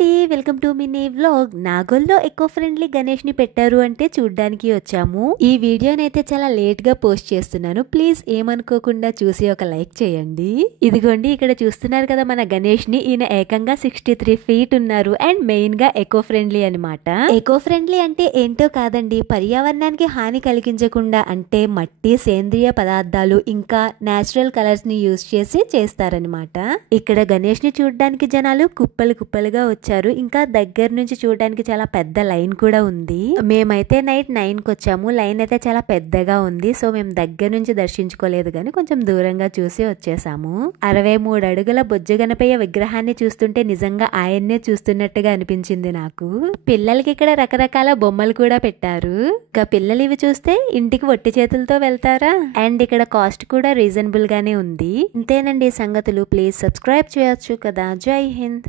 అండి, welcome to mini vlog. నాగోల్లో eco friendly Ganesh ని పెట్టారు అంటే చూడ్డానికి వచ్చాము. ఈ వీడియోనైతే చాలా లేట్ గా పోస్ట్ చేస్తున్నాను. ప్లీజ్ ఏమనుకోకుండా చూసి ఒక లైక్ చేయండి. ఇదిగోండి, ఇక్కడ చూస్తున్నారు కదా మన గణేష్ ని. ఈయన ఏకంగా 63 feet ఉన్నారు అండ్ మెయిన్ గా ఎకో ఫ్రెండ్లీ అనమాట. ఎకో ఫ్రెండ్లీ అంటే ఏంటో కాదండి, పర్యావరణానికి హాని కలిగించకుండా, అంటే మట్టి, సేంద్రియ పదార్థాలు ఇంకా నేచురల్ కలర్స్ ని యూజ్ చేసి చేస్తారనమాట. ఇక్కడ గణేష్ ని చూడడానికి జనాలు కుప్పలుగా వచ్చారు. ఇంకా దగ్గర నుంచి చూడడానికి చాలా పెద్ద లైన్ కూడా ఉంది. మేమైతే నైట్ 9 కి వచ్చాము. లైన్ అయితే చాలా పెద్దగా ఉంది. సో మేము దగ్గర నుంచి దర్శించుకోలేదు కానీ కొంచెం దూరంగా చూసి వచ్చేసాము. 63 అడుగుల బొజ్జ గణపయ్య విగ్రహాన్ని చూస్తుంటే నిజంగా ఆయన్నే చూస్తున్నట్టుగా అనిపించింది నాకు. పిల్లలకి ఇక్కడ రకరకాల బొమ్మలు కూడా పెట్టారు. ఇంకా పిల్లలు ఇవి చూస్తే ఇంటికి ఒట్టి చేతులతో వెళ్తారా. అండ్ ఇక్కడ కాస్ట్ కూడా రీజనబుల్ గానే ఉంది. ఇంతేనండి సంగతులు. ప్లీజ్ సబ్స్క్రైబ్ చేయొచ్చు కదా. జై హింద్.